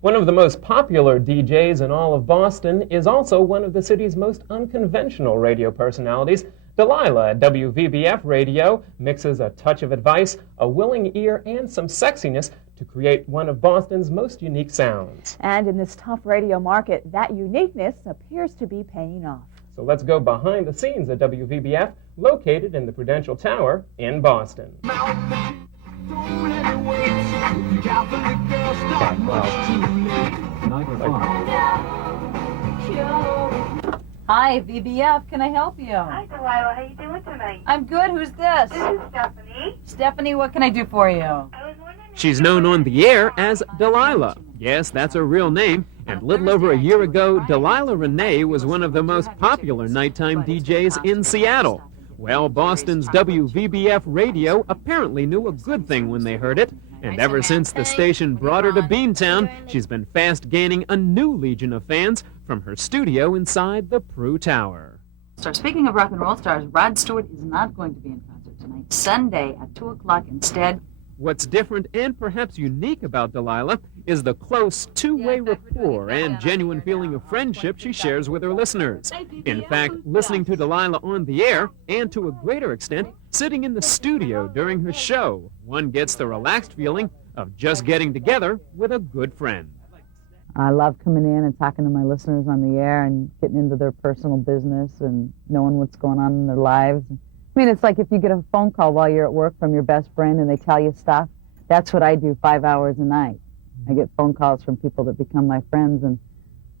One of the most popular DJs in all of Boston is also one of the city's most unconventional radio personalities. Delilah at WVBF Radio mixes a touch of advice, a willing ear, and some sexiness to create one of Boston's most unique sounds. And in this tough radio market, that uniqueness appears to be paying off. So let's go behind the scenes at WVBF, located in the Prudential Tower in Boston. Hi, VBF. Can I help you? Hi, Delilah. How you doing tonight? I'm good. Who's this? This is Stephanie. Stephanie, what can I do for you? I was wondering if She's you known could- on the air as Delilah. Yes, that's her real name. And little over a year ago, Delilah Renee was one of the most popular nighttime DJs in Seattle. Well, Boston's WVBF Radio apparently knew a good thing when they heard it. And ever since the station brought her to Beantown, she's been fast gaining a new legion of fans from her studio inside the Prue Tower. So speaking of rock and roll stars, Rod Stewart is not going to be in concert tonight. Sunday at 2 o'clock instead. What's different and perhaps unique about Delilah is the close two-way rapport and genuine feeling of friendship she shares with her listeners. In fact, listening to Delilah on the air, and to a greater extent, sitting in the studio during her show, one gets the relaxed feeling of just getting together with a good friend. I love coming in and talking to my listeners on the air and getting into their personal business and knowing what's going on in their lives. I mean, it's like if you get a phone call while you're at work from your best friend and they tell you stuff. That's what I do 5 hours a night. I get phone calls from people that become my friends, and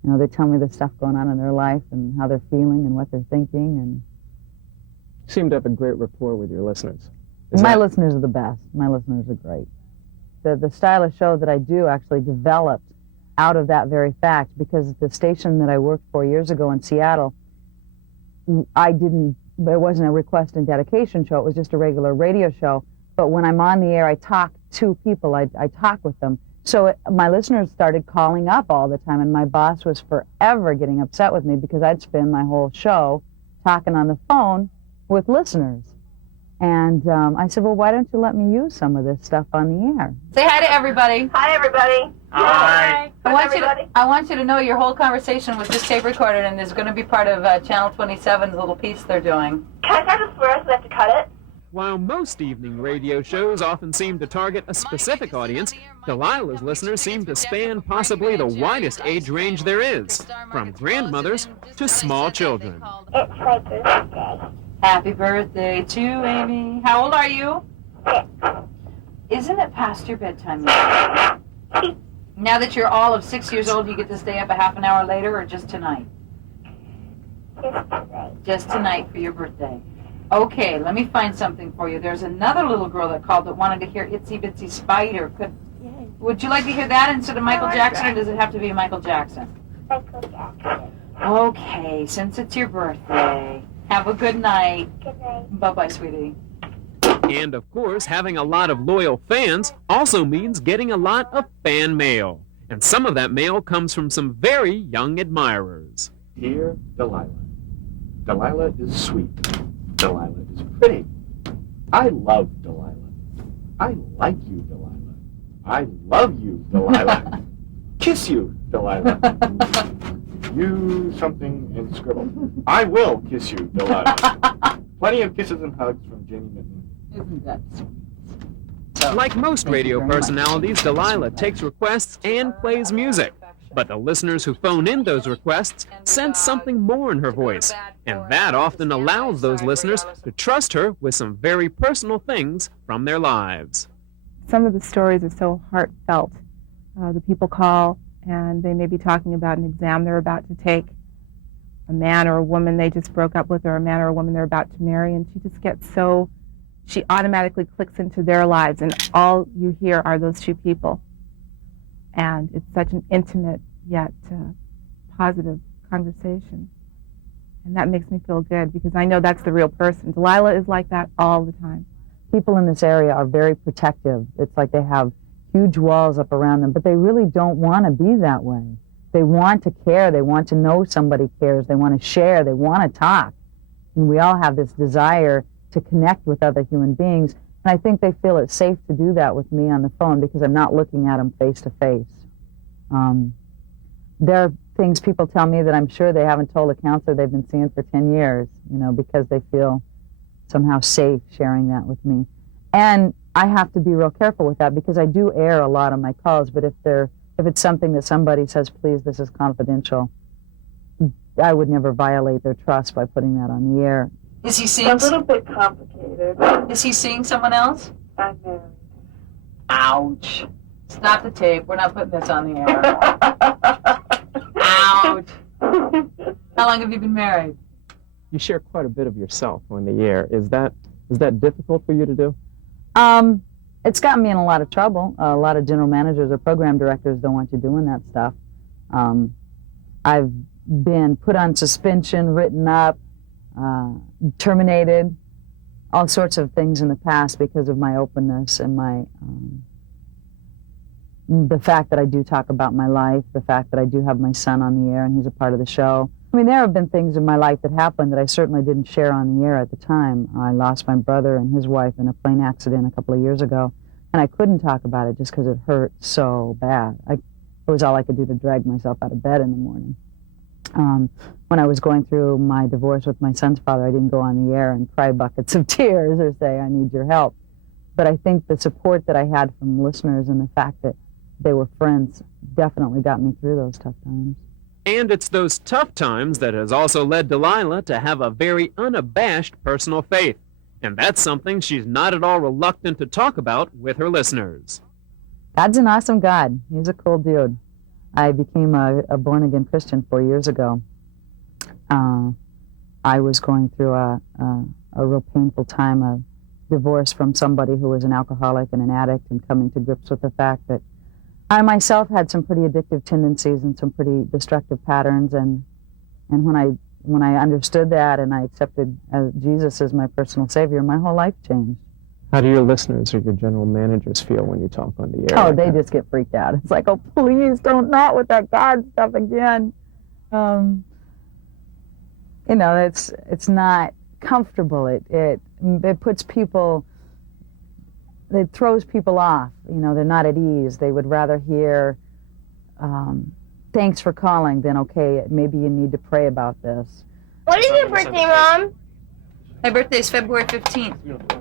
they tell me the stuff going on in their life and how they're feeling and what they're thinking. And You seem to have a great rapport with your listeners. my listeners are the best. My listeners are great. The style of show that I do actually developed out of that very fact, because the station that I worked for years ago in Seattle, it wasn't a request and dedication show. It was just a regular radio show. But when I'm on the air, I talk to people. I talk with them. So my listeners started calling up all the time, and my boss was forever getting upset with me because I'd spend my whole show talking on the phone with listeners. And I said, well, why don't you let me use some of this stuff on the air? Say hi to everybody. Hi, everybody. Hi. I want you to know your whole conversation was just tape recorded and is going to be part of Channel 27's little piece they're doing. Can I start to swear so I have to cut it? While most evening radio shows often seem to target a specific audience, Delilah's listeners seem to span possibly the widest age range there is, from grandmothers to small children. It's my birthday. Happy birthday to Amy. How old are you? 6. Isn't it past your bedtime yet? Now that you're all of 6 years old, you get to stay up a half an hour later, or just tonight? Just today. Just tonight for your birthday. Okay, let me find something for you. There's another little girl that called that wanted to hear Itsy Bitsy Spider. Would you like to hear that instead of Michael Jackson, or does it have to be Michael Jackson? Michael Jackson. Okay, since it's your birthday, have a good night. Good night. Bye-bye, sweetie. And of course, having a lot of loyal fans also means getting a lot of fan mail. And some of that mail comes from some very young admirers. Dear Delilah, Delilah is sweet. Delilah is pretty. I love Delilah. I like you, Delilah. I love you, Delilah. Kiss you, Delilah. You something and scribble. I will kiss you, Delilah. Plenty of kisses and hugs from Jamie Mitten. Isn't that sweet? Like most radio personalities, Delilah takes requests and plays music. But the listeners who phone in those requests sense something more in her voice, and that often allows those listeners to trust her with some very personal things from their lives. Some of the stories are so heartfelt. The people call, and they may be talking about an exam they're about to take, a man or a woman they just broke up with, or a man or a woman they're about to marry, and she automatically clicks into their lives, and all you hear are those two people. And it's such an intimate yet positive conversation. And that makes me feel good, because I know that's the real person. Delilah is like that all the time. People in this area are very protective. It's like they have huge walls up around them, but they really don't want to be that way. They want to care. They want to know somebody cares. They want to share. They want to talk. And we all have this desire to connect with other human beings. And I think they feel it's safe to do that with me on the phone because I'm not looking at them face to face. There are things people tell me that I'm sure they haven't told a counselor they've been seeing for 10 years, because they feel somehow safe sharing that with me. And I have to be real careful with that because I do air a lot of my calls, but if it's something that somebody says, please, this is confidential, I would never violate their trust by putting that on the air. Is he seeing? A little bit complicated. Is he seeing someone else? I'm married. Ouch! Stop the tape. We're not putting this on the air. Ouch! How long have you been married? You share quite a bit of yourself on the air. Is that difficult for you to do? It's gotten me in a lot of trouble. A lot of general managers or program directors don't want you doing that stuff. I've been put on suspension, written up, terminated, all sorts of things in the past because of my openness and the fact that I do talk about my life, the fact that I do have my son on the air and he's a part of the show. I mean, there have been things in my life that happened that I certainly didn't share on the air at the time. I lost my brother and his wife in a plane accident a couple of years ago, and I couldn't talk about it just because it hurt so bad. It was all I could do to drag myself out of bed in the morning. When I was going through my divorce with my son's father, I didn't go on the air and cry buckets of tears or say, I need your help. But I think the support that I had from listeners and the fact that they were friends definitely got me through those tough times. And it's those tough times that has also led Delilah to have a very unabashed personal faith. And that's something she's not at all reluctant to talk about with her listeners. God's an awesome God. He's a cool dude. I became a born-again Christian 4 years ago. I was going through a real painful time of divorce from somebody who was an alcoholic and an addict, and coming to grips with the fact that I myself had some pretty addictive tendencies and some pretty destructive patterns, and when I understood that and I accepted Jesus as my personal Savior, my whole life changed. How do your listeners or your general managers feel when you talk on the air? Oh, they just get freaked out. It's like, oh, please don't not with that God stuff again. It's not comfortable. It puts people, it throws people off. They're not at ease. They would rather hear, thanks for calling, than, okay, maybe you need to pray about this. What is your birthday, Mom? My birthday is February 15th.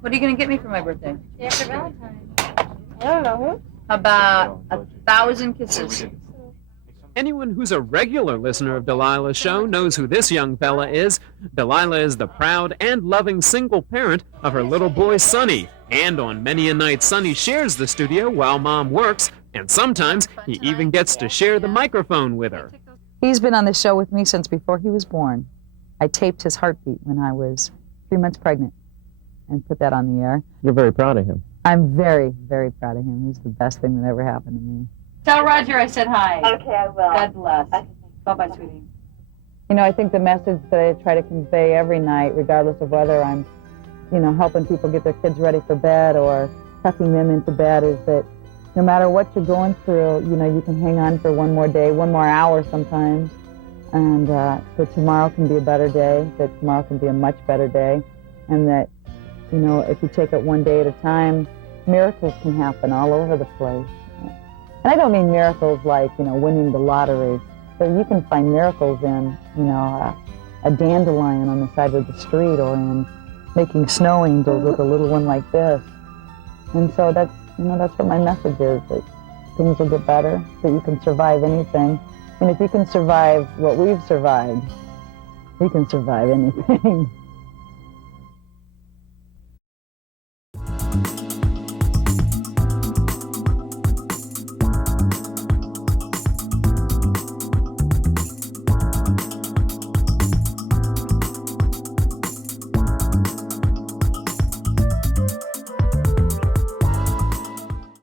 What are you going to get me for my birthday? After Valentine's. I don't know. How about 1,000 kisses? Anyone who's a regular listener of Delilah's show knows who this young fella is. Delilah is the proud and loving single parent of her little boy, Sonny. And on many a night, Sonny shares the studio while Mom works, and sometimes he even gets to share the microphone with her. He's been on the show with me since before he was born. I taped his heartbeat when I was 3 months pregnant and put that on the air. You're very proud of him. I'm very, very proud of him. He's the best thing that ever happened to me. Tell Roger I said hi. Okay, I will. God bless. Bye-bye, sweetie. I think the message that I try to convey every night, regardless of whether I'm, helping people get their kids ready for bed or tucking them into bed, is that no matter what you're going through, you can hang on for one more day, one more hour sometimes, and that tomorrow can be a better day, that tomorrow can be a much better day, and that, if you take it one day at a time, miracles can happen all over the place. And I don't mean miracles like, winning the lottery, but you can find miracles in, a dandelion on the side of the street, or in making snow angels with a little one like this. And so that's what my message is, that things will get better, that you can survive anything. And if you can survive what we've survived, you can survive anything.